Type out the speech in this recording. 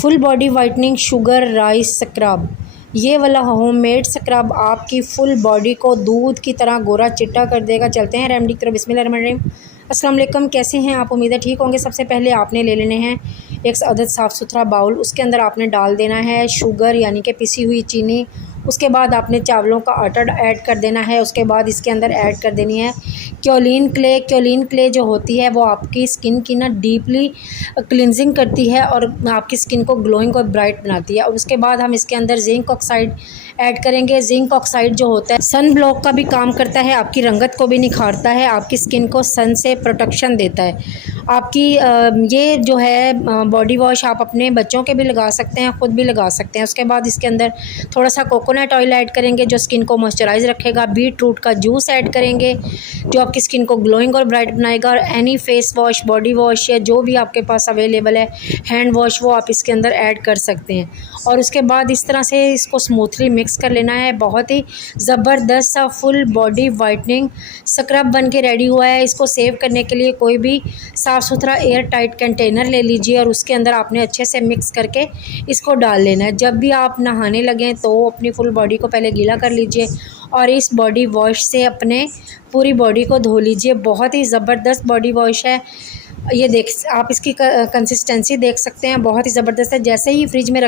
Full body whitening sugar rice scrub. ये वाला homemade scrub आपकी फुल बॉडी को दूध की तरह गोरा चिट्टा कर देगा। चलते हैं रेमेडी की तरफ। बिस्मिल्लाहिर्रहमानिर्रहीम। अस्सलाम वालेकुम, कैसे हैं आप? उम्मीद है ठीक होंगे। सबसे पहले आपने ले लेने हैं एक अदद साफ़ सुथरा बाउल। उसके अंदर आपने डाल देना है शुगर यानी कि पिसी हुई चीनी। उसके बाद आपने चावलों का आटा ऐड कर देना है। उसके बाद इसके अंदर ऐड कर देनी है क्योलिन क्ले। क्योलिन क्ले जो होती है वो आपकी स्किन की ना डीपली क्लिनजिंग करती है और आपकी स्किन को ग्लोइंग और ब्राइट बनाती है। और उसके बाद हम इसके अंदर जिंक ऑक्साइड ऐड करेंगे। जिंक ऑक्साइड जो होता है सन ब्लॉक का भी काम करता है, आपकी रंगत को भी निखारता है, आपकी स्किन को सन से प्रोटेक्शन देता है। आपकी ये जो है बॉडी वॉश आप अपने बच्चों के भी लगा सकते हैं, ख़ुद भी लगा सकते हैं। उसके बाद इसके अंदर थोड़ा सा कोकोनट ऑयल ऐड करेंगे जो स्किन को मॉइस्चराइज रखेगा। बीट रूट का जूस ऐड करेंगे जो आपकी स्किन को ग्लोइंग और ब्राइट बनाएगा। और any face wash, body wash या जो भी आपके पास अवेलेबल है हैंड वॉश, वो आप इसके अंदर ऐड कर सकते हैं। और उसके बाद इस तरह से इसको स्मूथली मिक्स कर लेना है। बहुत ही ज़बरदस्त सा फुल बॉडी वाइटनिंग स्क्रब बन के रेडी हुआ है। इसको सेव करने के लिए कोई भी साफ़ सुथरा एयर टाइट कंटेनर ले लीजिए और उसके अंदर आपने अच्छे से मिक्स करके इसको डाल लेना है। जब भी आप नहाने लगें तो अपनी फुल बॉडी को पहले गीला कर लीजिए और इस बॉडी वॉश से अपने पूरी बॉडी को धो लीजिए। बहुत ही ज़बरदस्त बॉडी वॉश है ये। देख आप इसकी कंसिस्टेंसी देख सकते हैं, बहुत ही ज़बरदस्त है। जैसे ही फ्रिज में